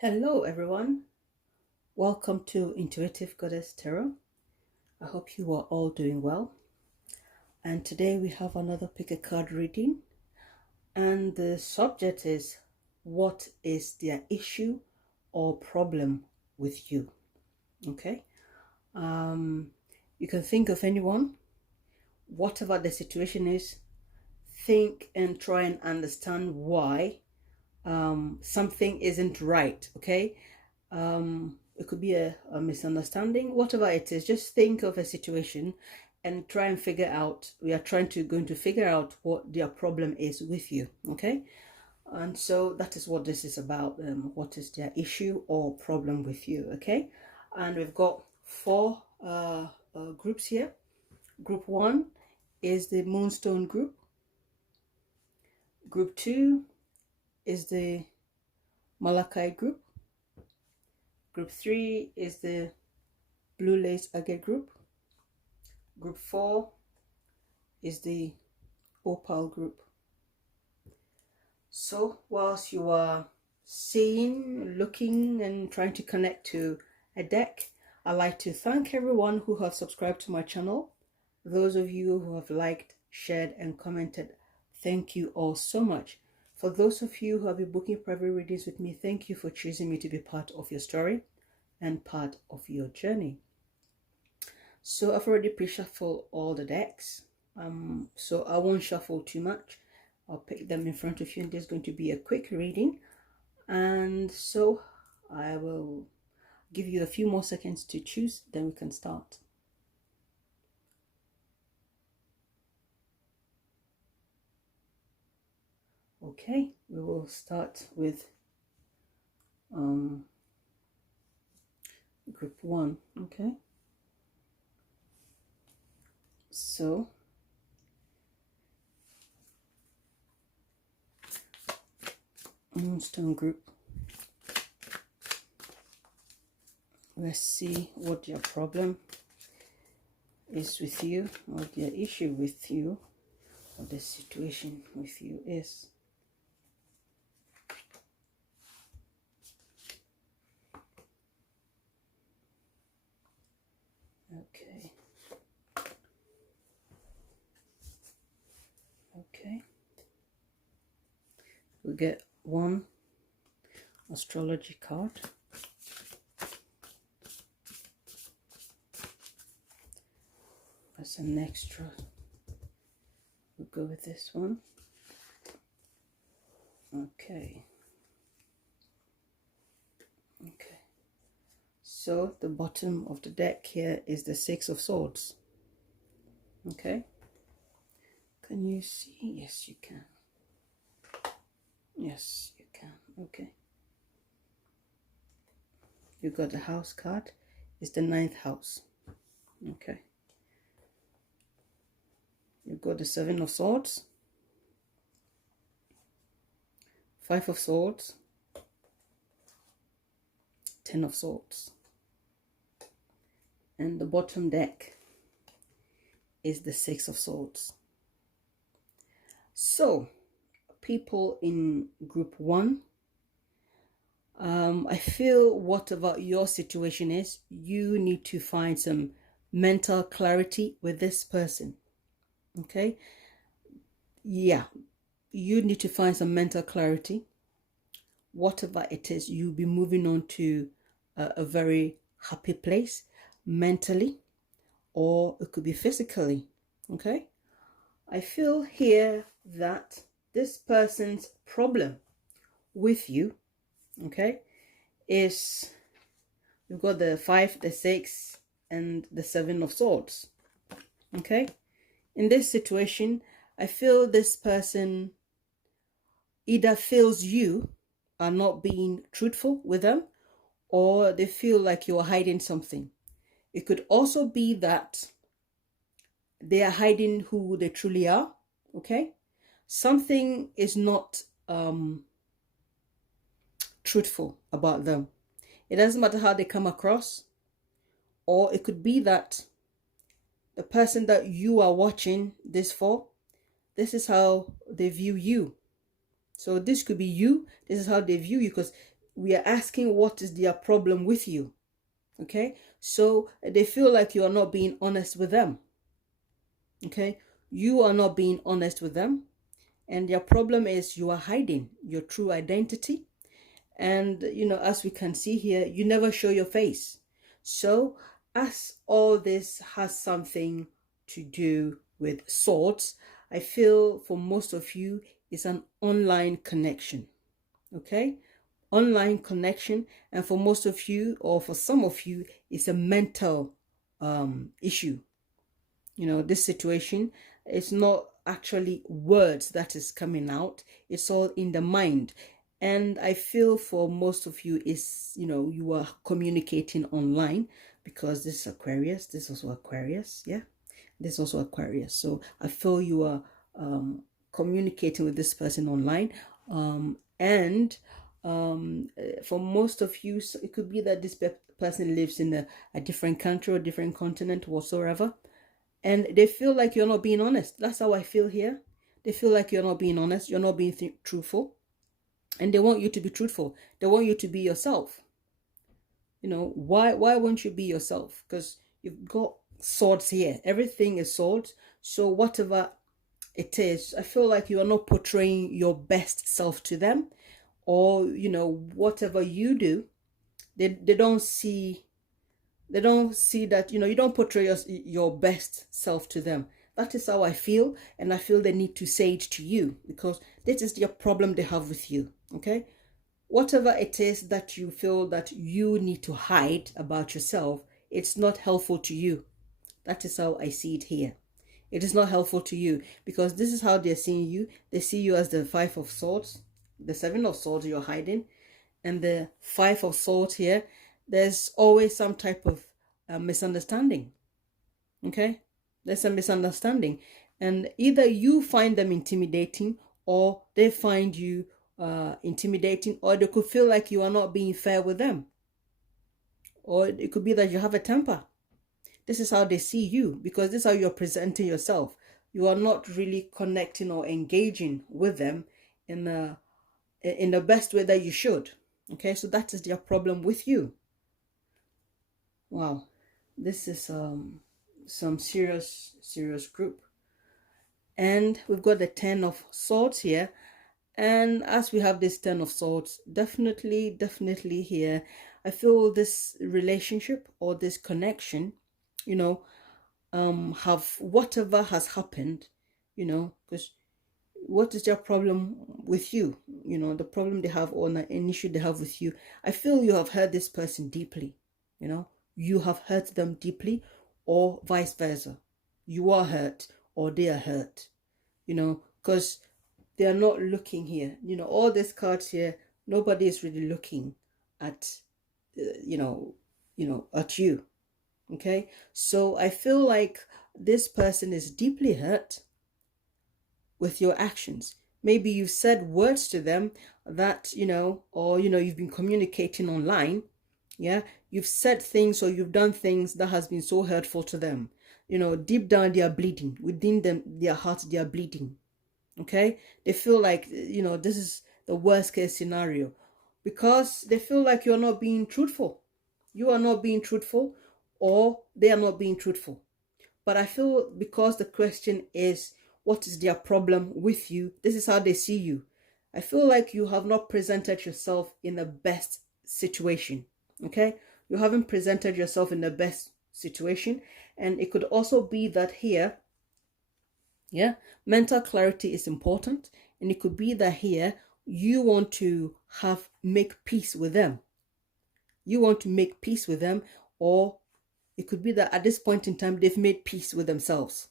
Hello everyone, welcome to Intuitive Goddess Tarot. I hope you are all doing well, and today we have another pick a card reading, and the subject is what is their issue or problem with you. Okay, you can think of anyone, whatever the situation is, think and try and understand why something isn't right. Okay, it could be a misunderstanding, whatever it is. Just think of a situation and try and figure out. We are going to figure out what their problem is with you. Okay, and so that is what this is about. What is their issue or problem with you? Okay, and we've got four groups here. Group 1 is the moonstone group. Group 2 is the malachite group. Group 3 is the bluelaceagate group. Group 4 is the opal group. So whilst you are seeing, looking and trying to connect to a deck, I'd like to thank everyone who have subscribed to my channel. Those of you who have liked, shared and commented, thank you all so much. For those of you who have been booking private readings with me, thank you for choosing me to be part of your story and part of your journey. So I've already pre-shuffled all the decks, so I won't shuffle too much. I'll pick them in front of you and there's going to be a quick reading, and so I will give you a few more seconds to choose, then we can start. Okay, we will start with group 1. Okay, so moonstone group, let's see what your problem is with you, what their issue with you, what the situation with you is. Okay, we get one astrology card. That's an extra. We'll go with this one. Okay. So the bottom of the deck here is the 6 of Swords. Okay. Can you see? Yes, you can. Yes, you can. Okay. You got the house card. It's the 9th house. Okay. You got the 7 of Swords, 5 of Swords, 10 of Swords. And the bottom deck is the 6 of Swords. So, people in group 1, I feel whatever your situation is, you need to find some mental clarity with this person. Okay? Yeah, you need to find some mental clarity. Whatever it is, you'll be moving on to a very happy place mentally, or it could be physically. Okay? I feel here that this person's problem with you, okay, is you've got the 5, the 6, and the 7 of Swords. Okay, in this situation, I feel this person either feels you are not being truthful with them, or they feel like you're hiding something. It could also be that they are hiding who they truly are. Okay, something is not truthful about them. It doesn't matter how they come across, or it could be that the person that you are watching this for, this is how they view you. So this could be you. This is how they view you, because we are asking what is their problem with you. Okay, so they feel like you are not being honest with them. Okay, you are not being honest with them, and their problem is you are hiding your true identity. And as we can see here, you never show your face. So as all this has something to do with swords, I feel for most of you it's an online connection. Okay, online connection. And for most of you, or for some of you, it's a mental issue. This situation, it's not actually words that is coming out, it's all in the mind. And I feel for most of you is, you are communicating online, because this is Aquarius, this is also Aquarius, yeah, this is also Aquarius. So I feel you are communicating with this person online, and for most of you, it could be that this person lives in a different country or different continent whatsoever, and they feel like you're not being honest. That's how I feel here. They feel like you're not being honest, you're not being truthful, and they want you to be truthful. They want you to be yourself. Why won't you be yourself? Because you've got swords here, everything is swords. So whatever it is, I feel like you are not portraying your best self to them, or whatever you do, they don't see that, you don't portray your best self to them. That is how I feel, and I feel they need to say it to you, because this is the problem they have with you. Okay, whatever it is that you feel that you need to hide about yourself, it's not helpful to you. That is how I see it here. It is not helpful to you, because this is how they're seeing you. They see you as the Five of Swords, the Seven of Swords you're hiding, and the Five of Swords here. There's always some type of misunderstanding. Okay, there's a misunderstanding, and either you find them intimidating, or they find you intimidating, or they could feel like you are not being fair with them, or it could be that you have a temper. This is how they see you, because this is how you're presenting yourself. You are not really connecting or engaging with them in the best way that you should. Okay, so that is their problem with you. Wow, this is some serious group. And we've got the Ten of Swords here. And as we have this Ten of Swords, definitely here, I feel this relationship or this connection, have whatever has happened, because what is their problem with you? The problem they have, or an issue they have with you. I feel you have hurt this person deeply, you have hurt them deeply, or vice versa. You are hurt, or they are hurt, because they are not looking here. All these cards here, nobody is really looking at, at you. Okay, so I feel like this person is deeply hurt with your actions. Maybe you've said words to them that, or, you've been communicating online. Yeah, you've said things or you've done things that has been so hurtful to them. Deep down they are bleeding. Within them, their hearts, they are bleeding. Okay, they feel like, this is the worst case scenario, because they feel like you're not being truthful. You are not being truthful, or they are not being truthful. But I feel, because the question is, what is their problem with you? This is how they see you. I feel like you have not presented yourself in the best situation. Okay, you haven't presented yourself in the best situation. And it could also be that here, yeah, mental clarity is important. And it could be that here you want to make peace with them. You want to make peace with them, or it could be that at this point in time they've made peace with themselves,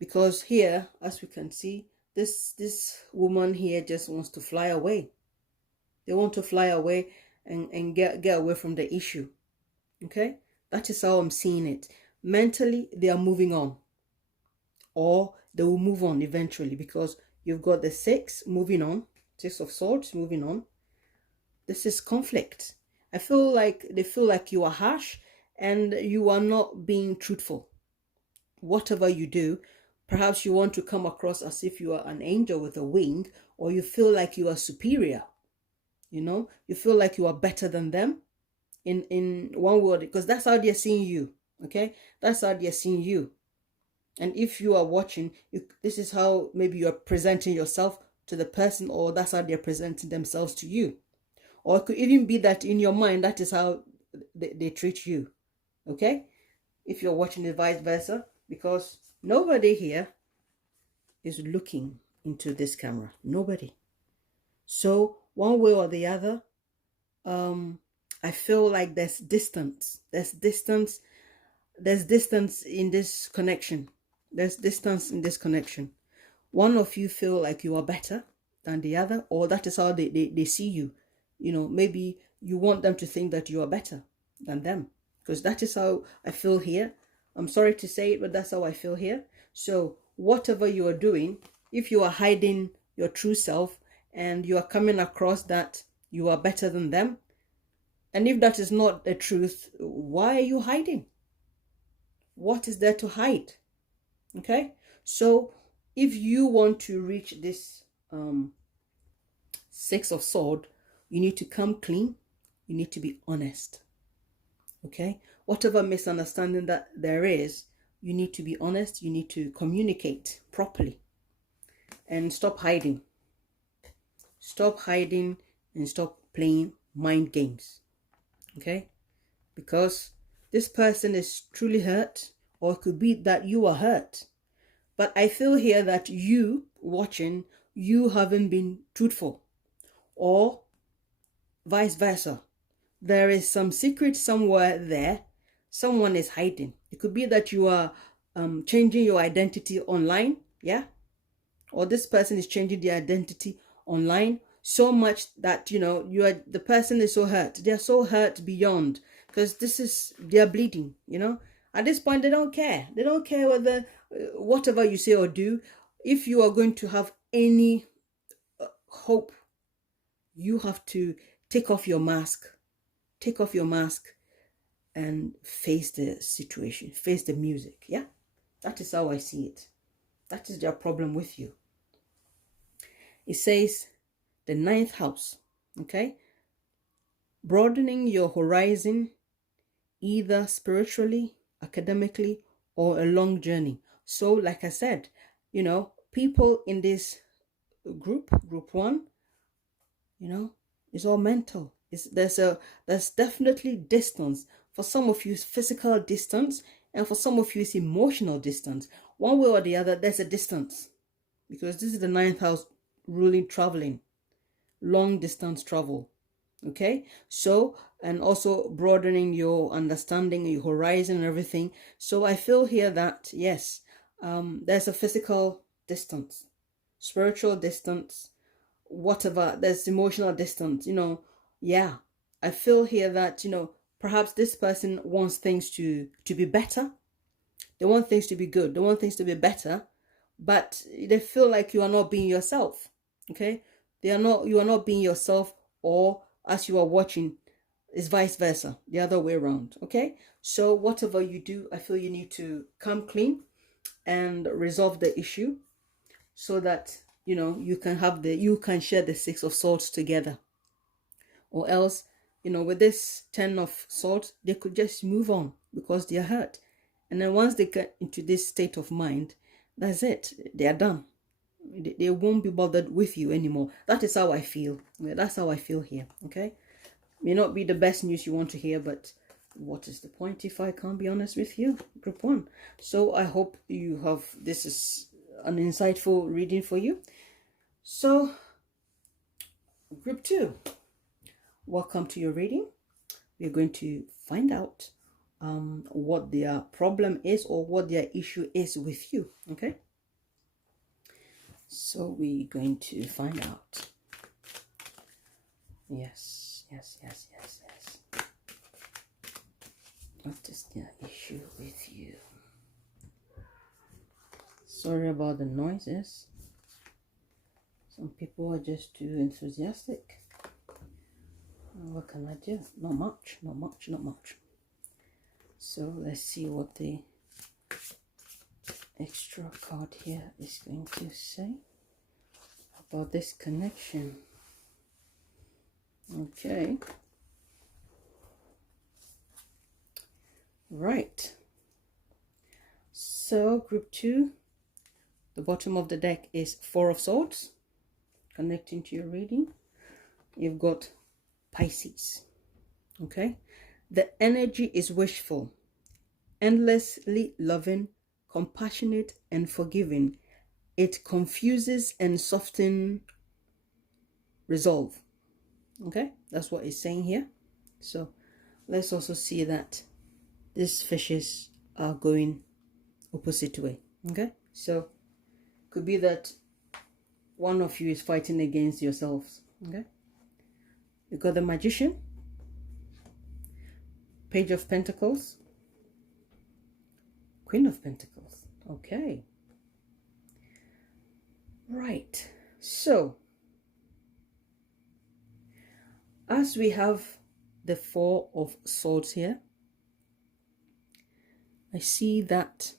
because here, as we can see, this woman here just wants to fly away. They want to fly away and get away from the issue. Okay, that is how I'm seeing it. Mentally, they are moving on, or they will move on eventually, because you've got the Six moving on, Six of Swords moving on. This is conflict. I feel like they feel like you are harsh and you are not being truthful. Whatever you do, perhaps you want to come across as if you are an angel with a wing, or you feel like you are superior. You know, you feel like you are better than them in one word, because that's how they're seeing you. Okay, that's how they're seeing you. And if you are watching, this is how maybe you're presenting yourself to the person, or that's how they're presenting themselves to you. Or it could even be that in your mind, that is how they treat you. Okay, if you're watching it vice versa, because nobody here is looking into this camera. Nobody. So one way or the other, I feel like there's distance. There's distance in this connection. There's distance in this connection. One of you feel like you are better than the other, or that is how they see you. You know, maybe you want them to think that you are better than them, because that is how I feel here. I'm sorry to say it, but that's how I feel here. So whatever you are doing, if you are hiding your true self and you are coming across that you are better than them, and if that is not the truth, why are you hiding? What is there to hide? Okay, so if you want to reach this Six of Swords, you need to come clean. You need to be honest. Okay, whatever misunderstanding that there is, you need to be honest. You need to communicate properly and stop hiding. Stop hiding and stop playing mind games. Okay, because this person is truly hurt, or it could be that you are hurt. But I feel here that you watching, you haven't been truthful, or vice versa. There is some secret somewhere there. Someone is hiding. It could be that you are changing your identity online, yeah? Or this person is changing their identity online so much that, you know, the person is so hurt. They're so hurt beyond, because they're bleeding, you know? At this point, they don't care. They don't care whether whatever you say or do. If you are going to have any hope, you have to take off your mask. Take off your mask and face the situation, face the music. Yeah, that is how I see it. That is their problem with you. It says the 9th house. Okay, broadening your horizon, either spiritually, academically, or a long journey. So like I said, you know, people in this group 1, you know, it's all mental. There's definitely distance. For some of you, it's physical distance, and for some of you, it's emotional distance. One way or the other, there's a distance, because this is the 9th house ruling traveling, long distance travel. Okay, so, and also broadening your understanding, your horizon and everything. So I feel here that yes, there's a physical distance, spiritual distance, whatever, there's emotional distance, you know. Yeah, I feel here that, you know, perhaps this person wants things to be better. They want things to be good, they want things to be better, but they feel like you are not being yourself. Okay, you are not being yourself, or as you are watching, is vice versa, the other way around. Okay, so whatever you do, I feel you need to come clean and resolve the issue, so that, you know, you can share the 6 of Swords together. Or else, you know, with this 10 of Swords, they could just move on because they are hurt. And then once they get into this state of mind, that's it, they are done. They won't be bothered with you anymore. That is how I feel. That's how I feel here. Okay, may not be the best news you want to hear, but what is the point if I can't be honest with you, group 1? So I hope this is an insightful reading for you. So group 2, welcome to your reading. We're going to find out what their problem is, or what their issue is with you. Okay, so we're going to find out. Yes. What is their issue with you? Sorry about the noises. Some people are just too enthusiastic. What can I do? Not much. So let's see what the extra card here is going to say about this connection. Okay. Right. So group 2, the bottom of the deck is 4 of Swords. Connecting to your reading, you've got Pisces. Okay. The energy is wishful, endlessly loving, compassionate, and forgiving. It confuses and softens resolve. Okay, that's what it's saying here. So let's also see that these fishes are going opposite way. Okay, so could be that one of you is fighting against yourselves. Okay, you got the Magician, Page of Pentacles, Queen of Pentacles. Okay, right. So as we have the 4 of Swords here, I see that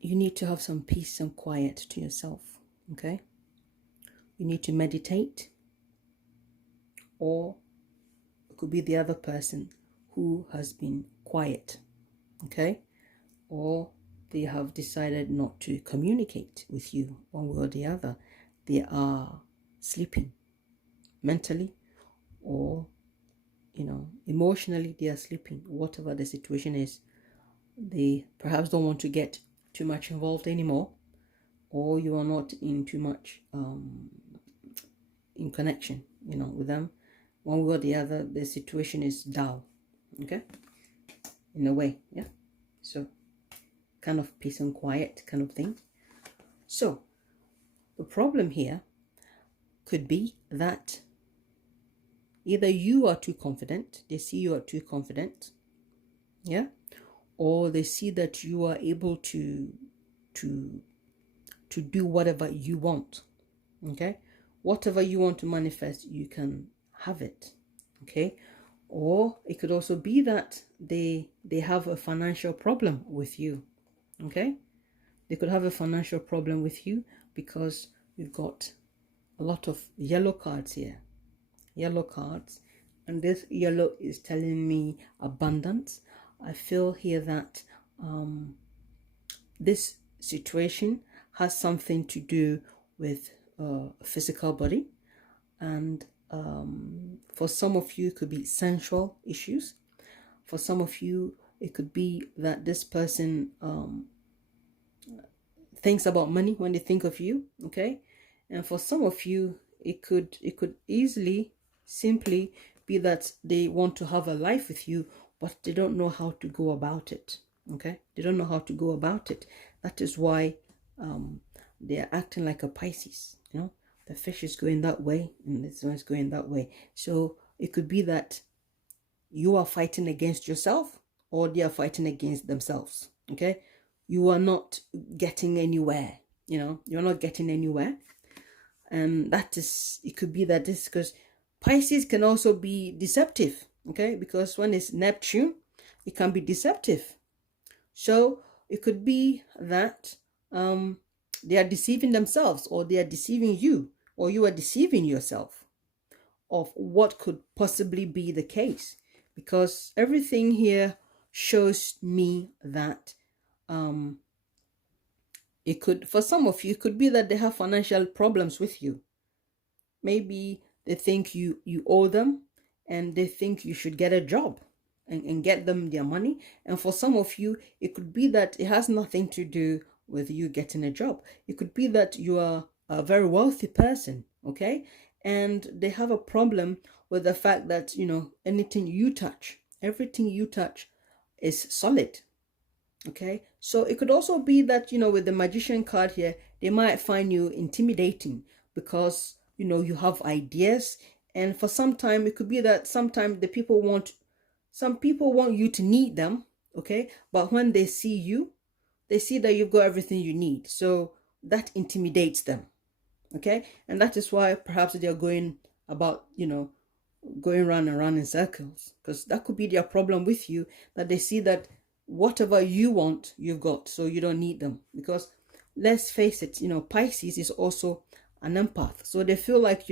you need to have some peace and quiet to yourself. Okay, you need to meditate, or it could be the other person who has been quiet. Okay, or they have decided not to communicate with you one way or the other. They are sleeping mentally, or emotionally they are sleeping. Whatever the situation is, they perhaps don't want to get too much involved anymore, or you are not in too much in connection with them. One way or the other, the situation is dull. Okay, in a way. Yeah, so kind of peace and quiet kind of thing. So the problem here could be that either you are too confident, they see you are too confident, yeah, or they see that you are able to do whatever you want. Okay, whatever you want to manifest, you can have it. Okay, or it could also be that they have a financial problem with you. Okay, they could have a financial problem with you because we've got a lot of yellow cards here. Yellow cards, and this yellow is telling me abundance. I feel here that this situation has something to do with physical body, and for some of you it could be sensual issues. For some of you it could be that this person thinks about money when they think of you. Okay, and for some of you it could easily simply be that they want to have a life with you, but they don't know how to go about it. Okay, they don't know how to go about it. That is why they are acting like a Pisces. The fish is going that way and this one is going that way. So it could be that you are fighting against yourself, or they are fighting against themselves. Okay, you are not getting anywhere. You're not getting anywhere. And that is, it could be that this, because Pisces can also be deceptive. Okay, because when it's Neptune, it can be deceptive. So it could be that they are deceiving themselves, or they are deceiving you, or you are deceiving yourself of what could possibly be the case. Because everything here shows me that it could, for some of you, it could be that they have financial problems with you. Maybe they think you owe them, and they think you should get a job and get them their money. And for some of you, it could be that it has nothing to do with you getting a job. It could be that you are a very wealthy person, okay, and they have a problem with the fact that anything you touch, everything you touch is solid. Okay, so it could also be that with the Magician card here, they might find you intimidating because you have ideas. And for some time it could be that sometimes some people want you to need them. Okay, but when they see you, they see that you've got everything you need, so that intimidates them. Okay, and that is why perhaps they're going about going round and round in circles, because that could be their problem with you, that they see that whatever you want, you've got, so you don't need them. Because let's face it, Pisces is also an empath, so they feel like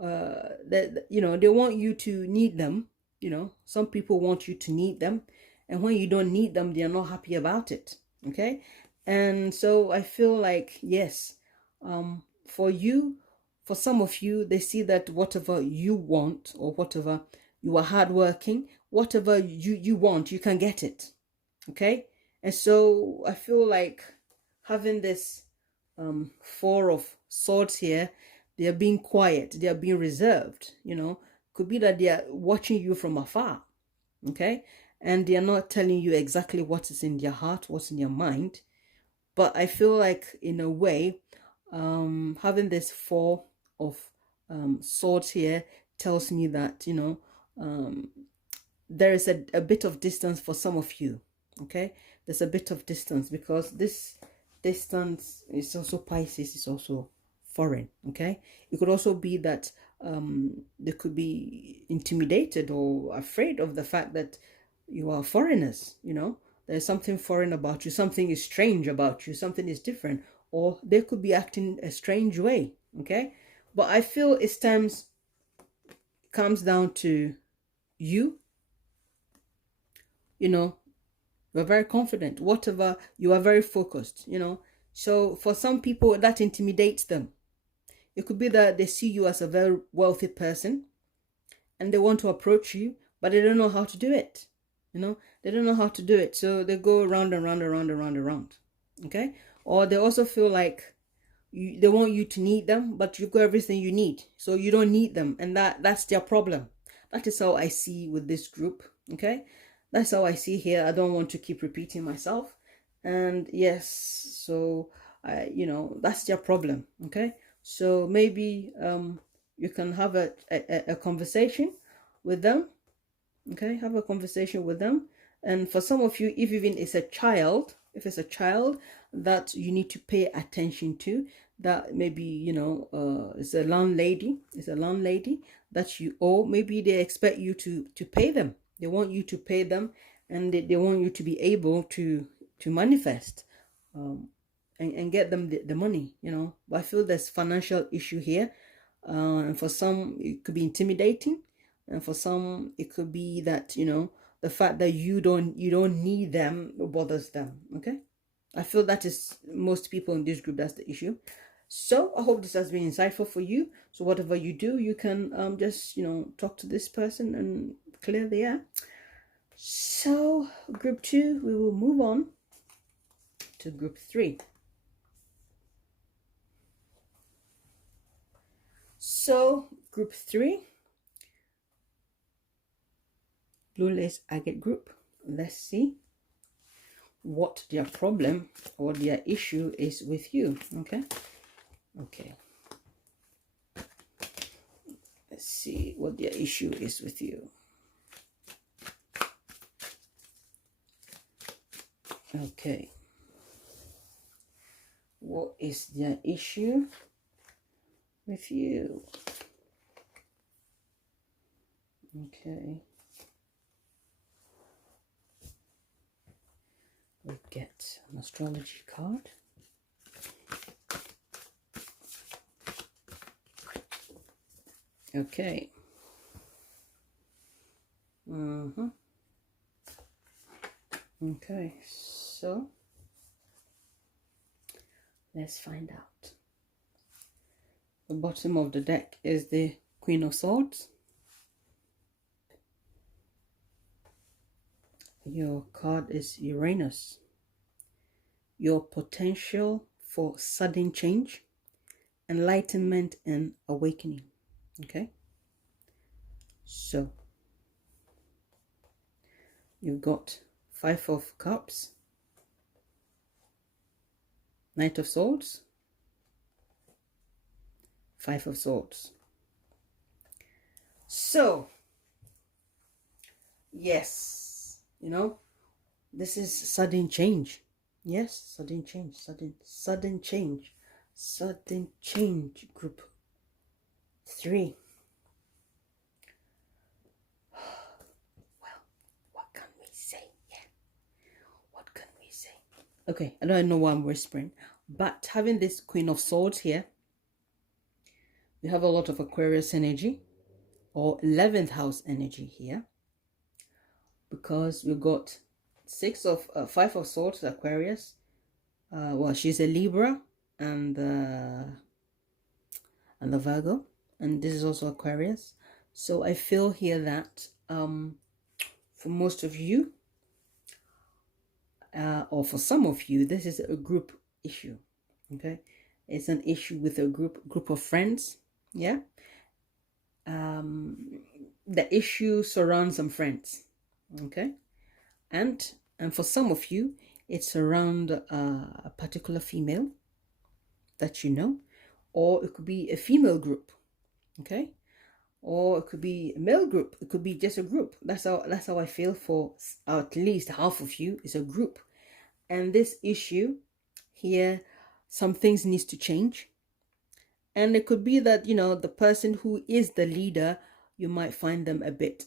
that, you know, they want you to need them. You know, some people want you to need them, and when you don't need them, they're not happy about it. Okay. And so I feel like, yes, for you, for some of you, they see that whatever you want, or whatever, you are hardworking, whatever you want, you can get it. Okay. And so I feel like having this Four of Swords here, they are being quiet, they are being reserved. You know, could be that they are watching you from afar. Okay. And they are not telling you exactly what is in their heart, what's in their mind. But I feel like, in a way, having this Four of Swords here tells me that, you know, there is a bit of distance for some of you. Okay. There's a bit of distance, because this distance is also Pisces, is also foreign. Okay. It could also be that they could be intimidated or afraid of the fact that you are foreigners. You know, there's something foreign about you, something is strange about you, something is different, or they could be acting a strange way. Okay. But I feel it's times comes down to you. You know, you're very confident, whatever, you are very focused. You know, so for some people that intimidates them. It could be that they see you as a very wealthy person and they want to approach you, but they don't know how to do it. You know, they don't know how to do it. So they go round and round and round and round and round. Okay. Or they also feel like they want you to need them, but you've got everything you need. So you don't need them. And that's their problem. That is how I see with this group. Okay. That's how I see here. I don't want to keep repeating myself. And yes, so you know, that's their problem. Okay. So maybe you can have a conversation with them. Okay, have a conversation with them. And for some of you, if even it's a child, if it's a child that you need to pay attention to, that maybe, you know, it's a landlady, that you owe, maybe they expect you to pay them. They want you to pay them, and they want you to be able to manifest and get them the money, you know. But I feel there's financial issue here. And for some, it could be intimidating. And for some, it could be that, you know, the fact that you don't need them bothers them. Okay. I feel that is most people in this group, that's the issue. So I hope this has been insightful for you. So whatever you do, you can just, you know, talk to this person and clear the air. So group 2, we will move on to group 3. So group 3, bluelaceagate group. Let's see what their problem or their issue is with you. Okay. Let's see what their issue is with you. Okay. What is their issue with you? Okay. We get an astrology card. Okay. Okay, so let's find out. The bottom of the deck is the Queen of Swords. Your card is Uranus. Your potential for sudden change, enlightenment, and awakening. Okay. So you've got 5 of Cups, Knight of Swords, 5 of Swords. So yes, you know, this is sudden change. Yes, sudden change, sudden change, group 3. Well, what can we say? Yeah, what can we say? Okay, I don't know why I'm whispering, but having this Queen of Swords here, We have a lot of Aquarius energy or 11th house energy here, because we've got five of swords, Aquarius. Well, she's a Libra and the Virgo, and this is also Aquarius. So I feel here that for most of you, or for some of you, this is a group issue. Okay, it's an issue with a group of friends. Yeah. The issue surrounds some friends. Okay, and for some of you, it's around a particular female that you know, or it could be a female group. Okay, or it could be a male group. It could be just a group. That's how I feel for at least half of you is a group. And this issue here, some things needs to change. And it could be that, you know, the person who is the leader, you might find them a bit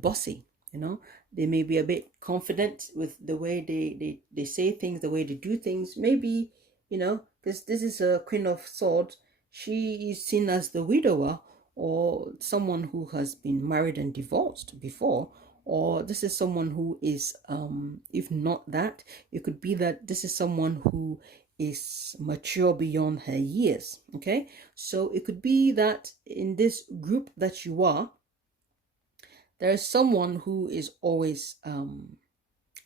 bossy. You know, they may be a bit confident with the way they say things, the way they do things. Maybe, you know, because this is a Queen of Swords, she is seen as the widower, or someone who has been married and divorced before, or this is someone who is if not that, it could be that this is someone who is mature beyond her years. Okay, so it could be that in this group that you are, there is someone who is always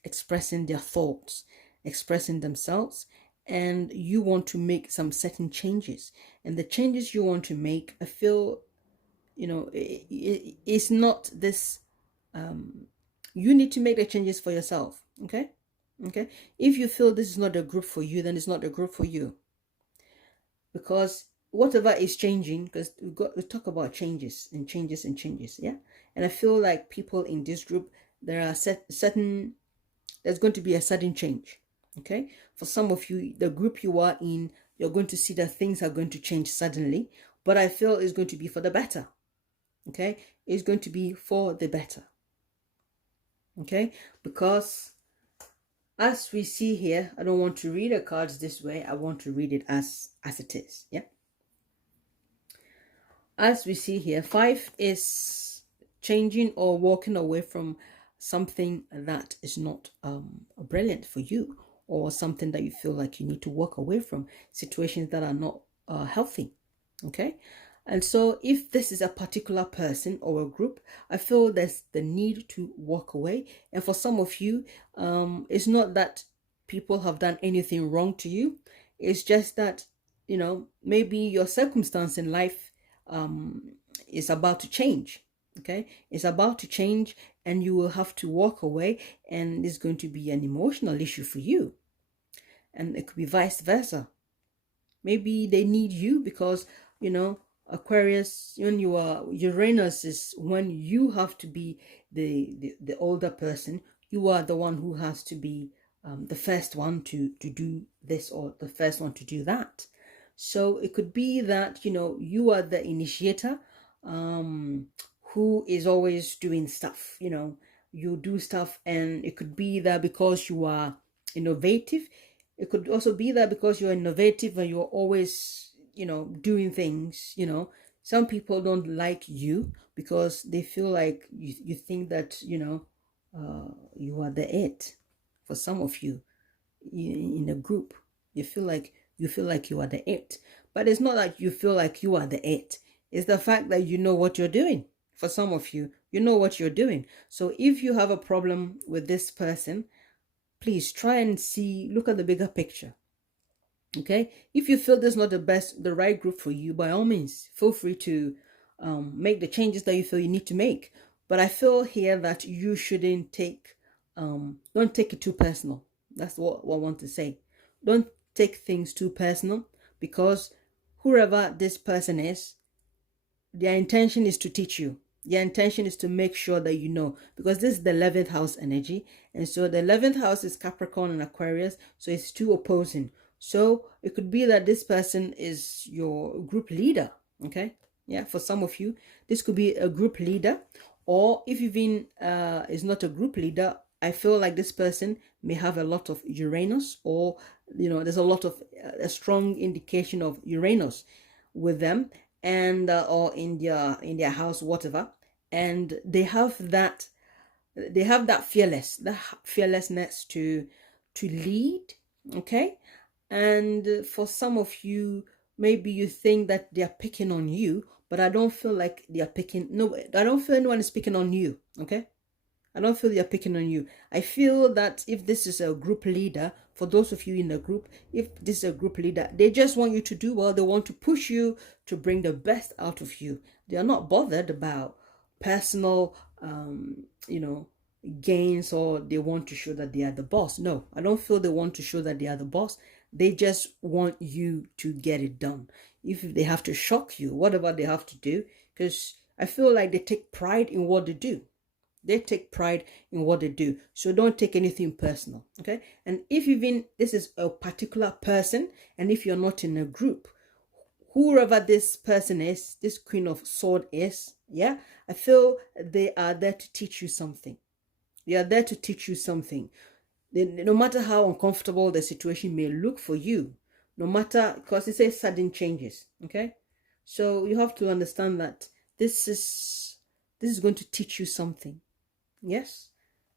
expressing their thoughts, expressing themselves, and you want to make some certain changes. And the changes you want to make, I feel, you know, it's not this, you need to make the changes for yourself. Okay, if you feel this is not a group for you, then it's not a group for you, because whatever is changing, because we talk about changes and changes and changes. Yeah, and I feel like people in this group, there are there's going to be a sudden change. Okay, for some of you, the group you are in, you're going to see that things are going to change suddenly, but I feel it's going to be for the better. Okay, it's going to be for the better. Okay, because as we see here, I don't want to read the cards this way. I want to read it as it is. Yeah, as we see here, 5 is changing or walking away from something that is not brilliant for you, or something that you feel like you need to walk away from, situations that are not healthy. Okay, and so if this is a particular person or a group, I feel there's the need to walk away. And for some of you, it's not that people have done anything wrong to you. It's just that, you know, maybe your circumstance in life is about to change. Okay, it's about to change, and you will have to walk away, and it's going to be an emotional issue for you. And it could be vice versa. Maybe they need you because, you know, Aquarius, when you are, Uranus is when you have to be the older person. You are the one who has to be the first one to do this, or the first one to do that. So it could be that, you know, you are the initiator, who is always doing stuff. You know, you do stuff, and it could be that because you are innovative. It could also be that because you're innovative and you're always, you know, doing things. You know, some people don't like you because they feel like you think that, you know, you are the it. For some of you in a group, you feel like you are the it, but it's not like you feel like you are the it. It's the fact that you know what you're doing. For some of you, you know what you're doing. So if you have a problem with this person, please try and look at the bigger picture. Okay, if you feel this is not the right group for you, by all means, feel free to make the changes that you feel you need to make. But I feel here that you shouldn't don't take it too personal. That's what I want to say. Don't take things too personal, because whoever this person is, their intention is to teach you. Their intention is to make sure that you know, because this is the 11th house energy. And so the 11th house is Capricorn and Aquarius. So it's two opposing. So it could be that this person is your group leader. Okay. Yeah. For some of you, this could be a group leader. Or if even is not a group leader, I feel like this person may have a lot of Uranus, or, you know, there's a lot of a strong indication of Uranus with them. and or in their house, whatever, and they have that fearlessness to lead. Okay. And for some of you, maybe you think that they are picking on you, but I don't feel like they are picking. No, I don't feel anyone is picking on you. Okay. I don't feel they're picking on you. I feel that if this is a group leader, for those of you in the group, if this is a group leader, they just want you to do well. They want to push you to bring the best out of you. They are not bothered about personal, gains, or they want to show that they are the boss. No, I don't feel they want to show that they are the boss. They just want you to get it done. If they have to shock you, whatever they have to do, because I feel like they take pride in what they do. They take pride in what they do. So don't take anything personal. Okay. And if even this is a particular person, and if you're not in a group, whoever this person is, this Queen of Swords is, yeah, I feel they are there to teach you something. They are there to teach you something. No matter how uncomfortable the situation may look for you, no matter, because it says sudden changes. Okay. So you have to understand that this is going to teach you something. Yes,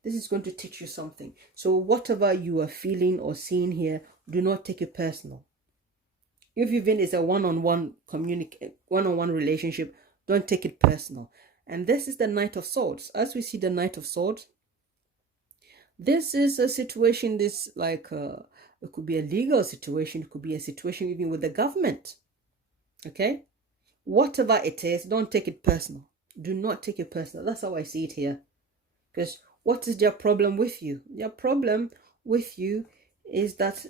this is going to teach you something. So whatever you are feeling or seeing here, do not take it personal. If even it's a one-on-one relationship, don't take it personal. And this is the Knight of Swords. As we see the Knight of Swords, this is a situation, this like it could be a legal situation, it could be a situation even with the government. Okay? Whatever it is, don't take it personal. Do not take it personal. That's how I see it here. Because what is their problem with you? Their problem with you is that,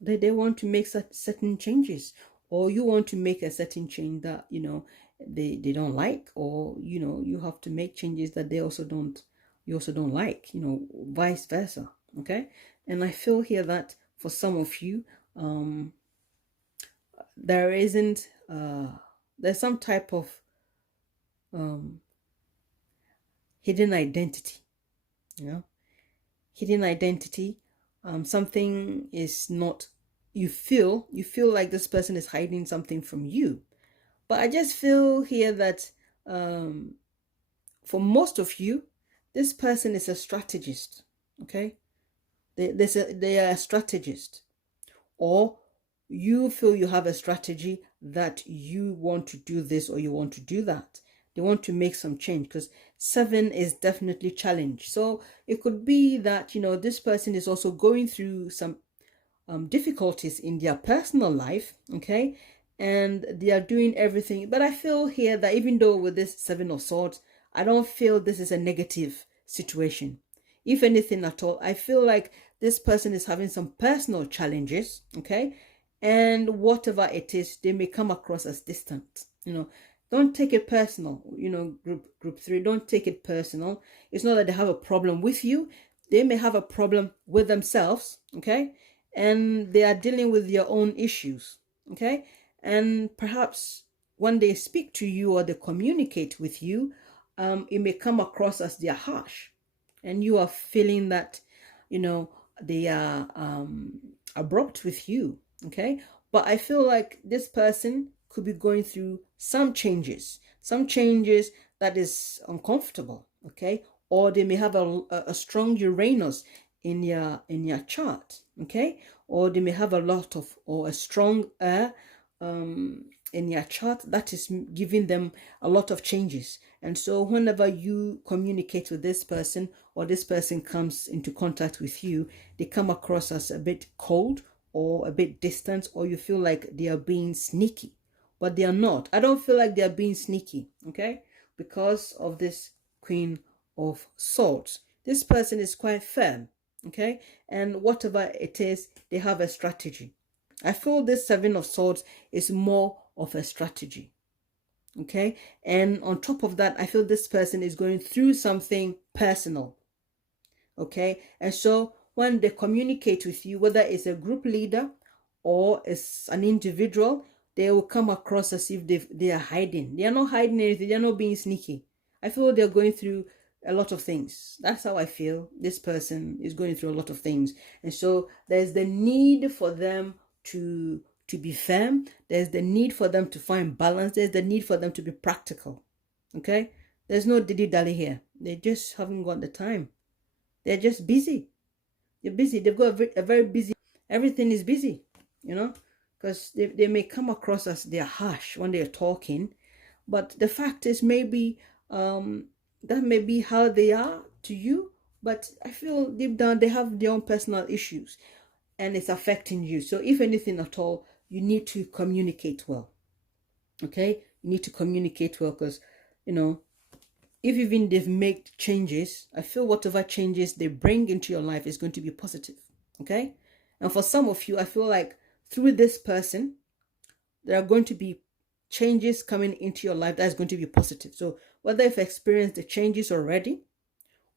they want to make certain changes, or you want to make a certain change that, they don't like, or, you have to make changes that you also don't like, vice versa. Okay. And I feel here that for some of you, there's some type of, hidden identity, hidden identity. Something is not, you feel like this person is hiding something from you. But I just feel here that for most of you, this person is a strategist. Okay. They are a strategist, or you feel you have a strategy that you want to do this or you want to do that. They want to make some change, because 7 is definitely challenge. So it could be that, this person is also going through some difficulties in their personal life. Okay. And they are doing everything. But I feel here that even though with this 7 of Swords, I don't feel this is a negative situation. If anything at all, I feel like this person is having some personal challenges. Okay. And whatever it is, they may come across as distant. Don't take it personal. Group 3, don't take it personal. It's not that they have a problem with you. They may have a problem with themselves. Okay. And they are dealing with their own issues. Okay. And perhaps when they speak to you or they communicate with you, it may come across as they are harsh. And you are feeling that, they are abrupt with you. Okay. But I feel like this person could be going through some changes that is uncomfortable. Okay. Or they may have a strong Uranus in your chart. Okay. Or they may have a strong air in your chart that is giving them a lot of changes. And so whenever you communicate with this person, or this person comes into contact with you, they come across as a bit cold or a bit distant, or you feel like they are being sneaky. But they are not. I don't feel like they are being sneaky. Okay. Because of this Queen of Swords, this person is quite firm. Okay. And whatever it is, they have a strategy. I feel this 7 of Swords is more of a strategy. Okay. And on top of that, I feel this person is going through something personal. Okay. And so when they communicate with you, whether it's a group leader or it's an individual, they will come across as if they are hiding. They are not hiding anything. They are not being sneaky. I feel they're going through a lot of things. That's how I feel. This person is going through a lot of things. And so there's the need for them to to be firm. There's the need for them to find balance. There's the need for them to be practical. Okay? There's no dilly-dally here. They just haven't got the time. They're just busy. They're busy. They've got a very busy, everything is busy, you know, because they may come across as they're harsh when they're talking. But the fact is, maybe that may be how they are to you. But I feel deep down they have their own personal issues and it's affecting you. So if anything at all, you need to communicate well. Okay? You need to communicate well because, you know, if even they've made changes, I feel whatever changes they bring into your life is going to be positive. Okay? And for some of you, I feel like through this person, there are going to be changes coming into your life that is going to be positive. So whether you've experienced the changes already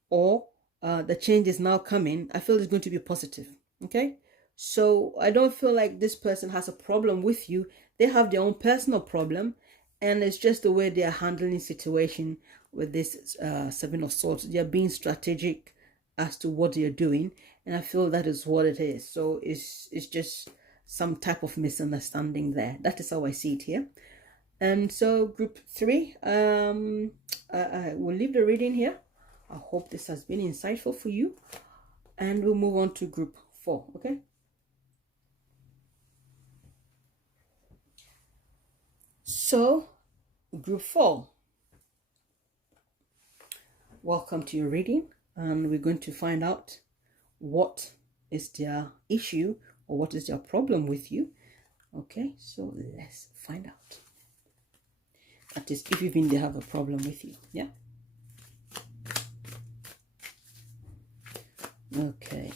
or the change is now coming, I feel it's going to be positive. Okay? So I don't feel like this person has a problem with you. They have their own personal problem, and it's just the way they are handling situation with this Seven of Swords. They are being strategic as to what they are doing, and I feel that is what it is. So it's just some type of misunderstanding there. That is how I see it here. And so group 3, I will leave the reading here. I hope this has been insightful for you, and we'll move on to group 4. Okay. So group 4, welcome to your reading, and we're going to find out what is their issue or what is their problem with you. Okay, so let's find out. That is, if even they have a problem with you. Yeah. Okay.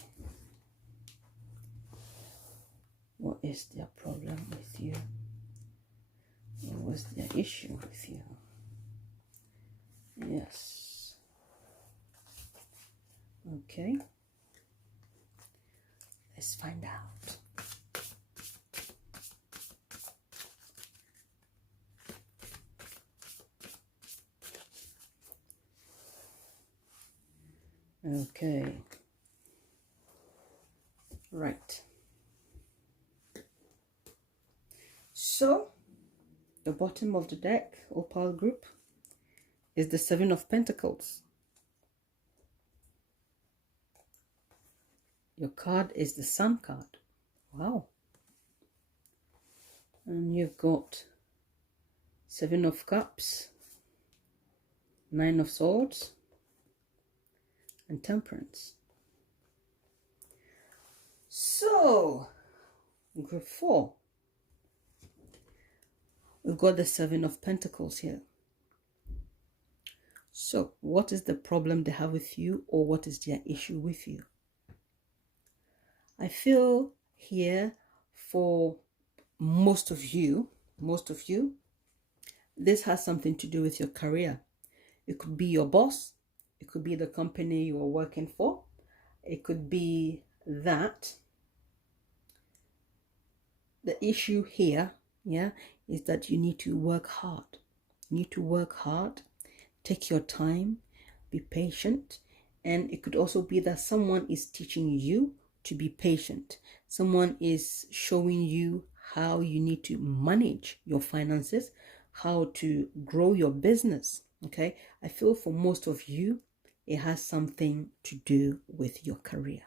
What is their problem with you? What was their issue with you? Yes. Okay. Let's find out. Okay. Right. So, the bottom of the deck, opal group, is the 7 of Pentacles. Your card is the Sun card. Wow. And you've got 7 of Cups, 9 of Swords, and Temperance. So, group 4, we've got the 7 of Pentacles here. So, what is the problem they have with you, or what is their issue with you? I feel here for most of you, this has something to do with your career. It could be your boss. It could be the company you are working for. It could be that. The issue here, yeah, is that you need to work hard. You need to work hard. Take your time. Be patient. And it could also be that someone is teaching you to be patient. Someone is showing you how you need to manage your finances, how to grow your business. Okay, I feel for most of you, it has something to do with your career.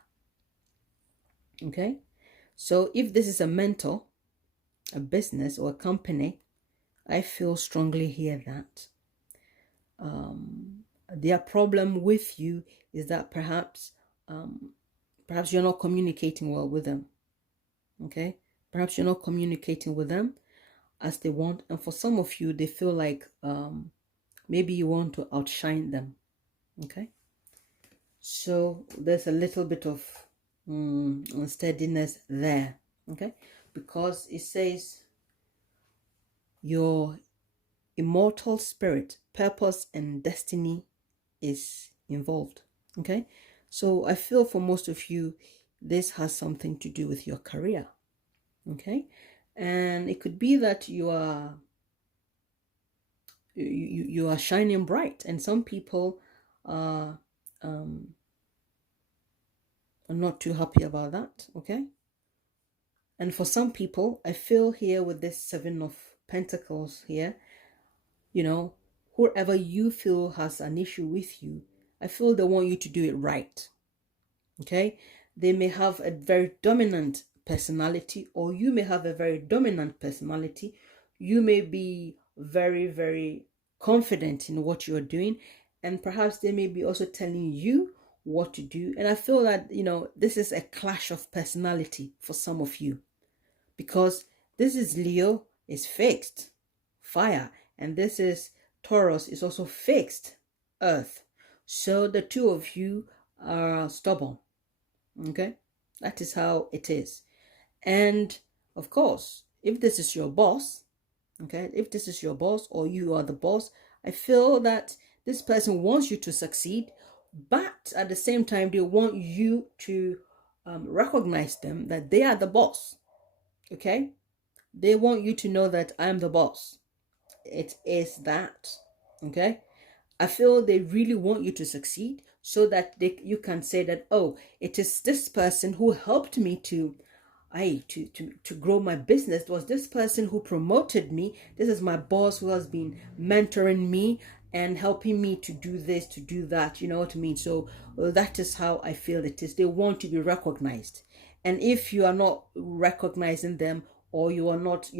Okay, so if this is a mentor, a business, or a company, I feel strongly here that their problem with you is that perhaps you're not communicating well with them. Okay, perhaps you're not communicating with them as they want, and for some of you, they feel like maybe you want to outshine them. Okay, so there's a little bit of unsteadiness there. Okay, because it says your immortal spirit, purpose, and destiny is involved. Okay, so I feel for most of you, this has something to do with your career. Okay, and it could be that you are shining bright, and some people are not too happy about that. Okay, And for some people, I feel here with this Seven of Pentacles here, you know, whoever you feel has an issue with you, I feel they want you to do it right. Okay? They may have a very dominant personality, or you may have a very dominant personality. You may be very, very confident in what you're doing, and perhaps they may be also telling you what to do. And I feel that, you know, this is a clash of personality for some of you, because this is Leo, is fixed, fire, and this is Taurus, is also fixed, earth. So the two of you are stubborn. Okay, that is how it is. And of course, if this is your boss, okay, if this is your boss or you are the boss, I feel that this person wants you to succeed, but at the same time, they want you to recognize them that they are the boss. Okay, they want you to know that I'm the boss. It is that. Okay, I feel they really want you to succeed, so that you can say that, oh, it is this person who helped me to grow my business. It was this person who promoted me. This is my boss who has been mentoring me and helping me to do this, to do that. You know what I mean? So that is how I feel it is. They want to be recognized. And if you are not recognizing them, or you are not,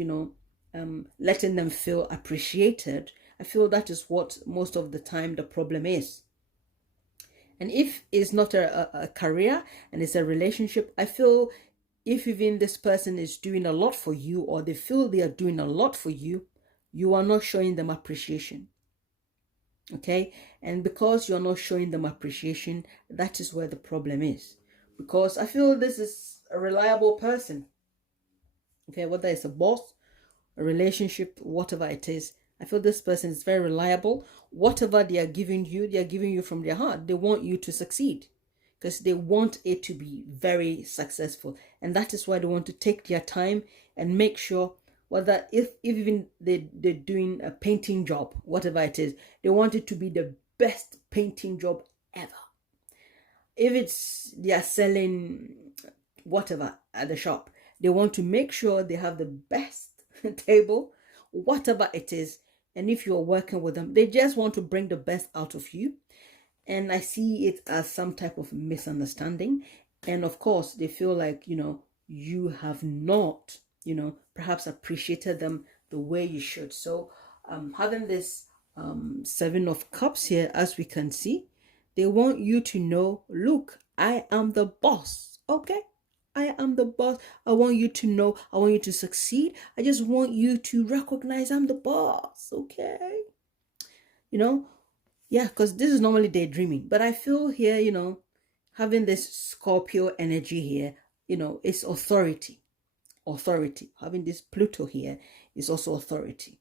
letting them feel appreciated, I feel that is what most of the time the problem is. And if it's not a career and it's a relationship, I feel if even this person is doing a lot for you, or they feel they are doing a lot for you, you are not showing them appreciation. Okay? And because you're not showing them appreciation, that is where the problem is. Because I feel this is a reliable person. Okay, whether it's a boss, a relationship, whatever it is, I feel this person is very reliable. Whatever they are giving you from their heart. They want you to succeed, because they want it to be very successful. And that is why they want to take their time and make sure, whether if even they're doing a painting job, whatever it is, they want it to be the best painting job ever. If it's they are selling whatever at the shop, they want to make sure they have the best table, whatever it is. And if you're working with them, they just want to bring the best out of you. And I see it as some type of misunderstanding. And of course, they feel like, you have not, perhaps appreciated them the way you should. So having this Seven of Cups here, as we can see, they want you to know, look, I am the boss. Okay? I am the boss. I want you to know, I want you to succeed. I just want you to recognize I'm the boss. Okay? Yeah, because this is normally daydreaming. But I feel here, having this Scorpio energy here, it's authority. Authority. Having this Pluto here is also authority.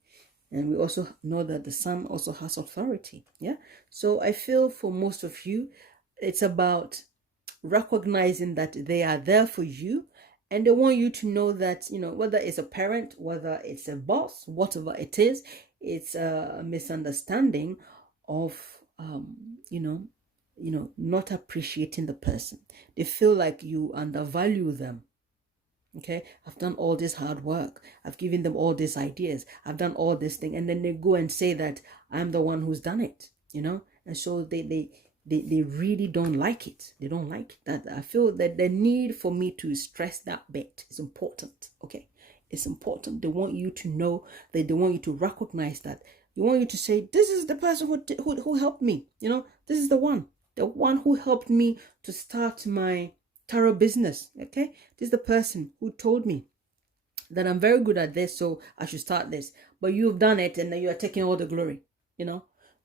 And we also know that the sun also has authority. Yeah. So I feel for most of you, it's about recognizing that they are there for you, and they want you to know that, whether it's a parent, whether it's a boss, whatever it is, it's a misunderstanding of not appreciating the person. They feel like you undervalue them. Okay, I've done all this hard work, I've given them all these ideas, I've done all this thing, and then they go and say that I'm the one who's done it. And so they really don't like it. They don't like that. I feel that the need for me to stress that bit is important. Okay, it's important. They want you to know that, they want you to recognize that. They want you to say, this is the person who helped me. This is the one who helped me to start my tarot business. Okay, this is the person who told me that I'm very good at this, so I should start this. But you've done it, and then you are taking all the glory.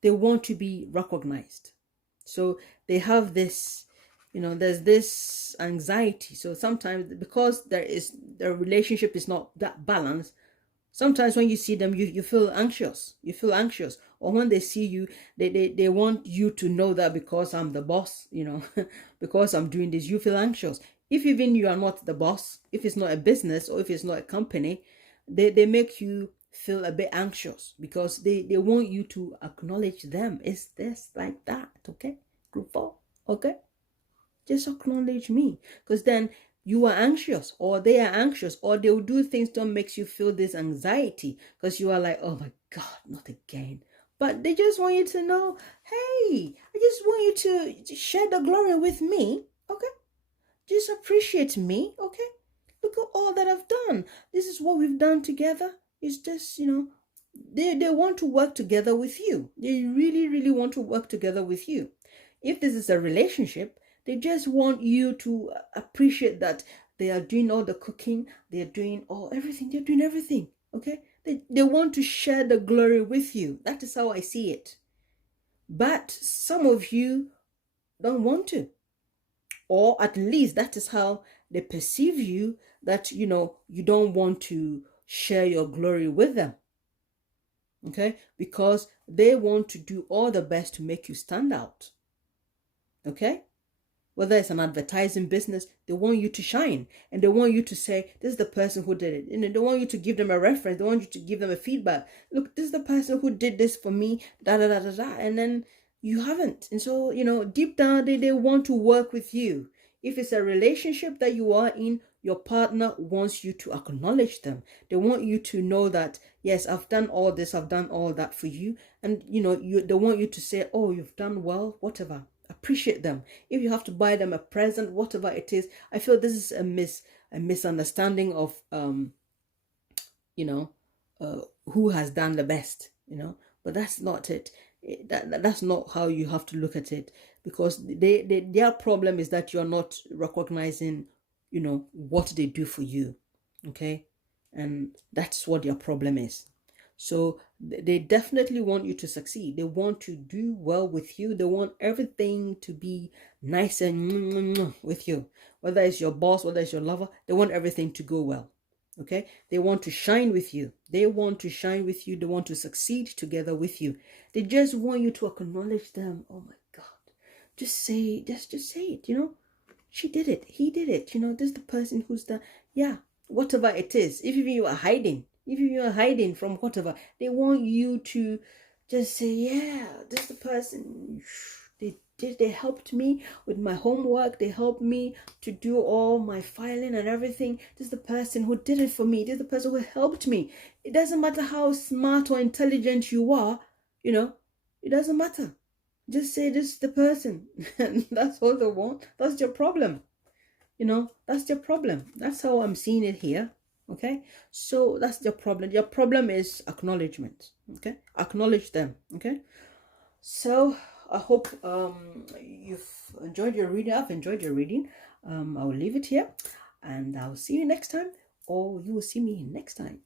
They want to be recognized. So they have this, there's this anxiety. So sometimes, because the relationship is not that balanced, sometimes when you see them, you feel anxious. You feel anxious. Or when they see you, they want you to know that because I'm the boss, because I'm doing this, you feel anxious. If even you are not the boss, if it's not a business or if it's not a company, they make you feel a bit anxious, because they want you to acknowledge them. It's this, like that. Okay, group 4. Okay, just acknowledge me, because then you are anxious, or they are anxious, or they'll do things that makes you feel this anxiety because you are like, oh my God, not again. But they just want you to know, hey, I just want you to share the glory with me, okay? Just appreciate me, okay? Look at all that I've done. This is what we've done together. It's just, they want to work together with you. They really, really want to work together with you. If this is a relationship, they just want you to appreciate that they are doing all the cooking, they are doing everything, they're doing everything, okay? They want to share the glory with you. That is how I see it. But some of you don't want to. Or at least that is how they perceive you, that, you don't want to share your glory with them. Okay? Because they want to do all the best to make you stand out. Okay? Whether it's an advertising business, they want you to shine. And they want you to say, this is the person who did it. They want you to give them a reference. They want you to give them a feedback. Look, this is the person who did this for me. Da da da da da. And then you haven't. And so, deep down, they want to work with you. If it's a relationship that you are in, your partner wants you to acknowledge them. They want you to know that, yes, I've done all this, I've done all that for you. And, they want you to say, oh, you've done well, whatever. Appreciate them. If you have to buy them a present, whatever it is, I feel this is a misunderstanding of who has done the best, but that's not it. That's not how you have to look at it, because their problem is that you're not recognizing what they do for you. Okay? And that's what their problem is. So they definitely want you to succeed. They want to do well with you. They want everything to be nice and with you. Whether it's your boss, whether it's your lover, they want everything to go well. Okay? They want to shine with you. They want to shine with you. They want to succeed together with you. They just want you to acknowledge them. Oh my God. Just say it, She did it. He did it. This is the person who's the, whatever it is. If you are hiding, from whatever, they want you to just say, yeah, this is the person. They helped me with my homework. They helped me to do all my filing and everything. This is the person who did it for me. This is the person who helped me. It doesn't matter how smart or intelligent you are, it doesn't matter. Just say this is the person. That's all they want. That's your problem. That's your problem. That's how I'm seeing it here. Okay, so that's your problem. Your problem is acknowledgement. Okay, acknowledge them. Okay, so I hope you've enjoyed your reading. I've enjoyed your reading. I will leave it here, and I'll see you next time, or you will see me next time.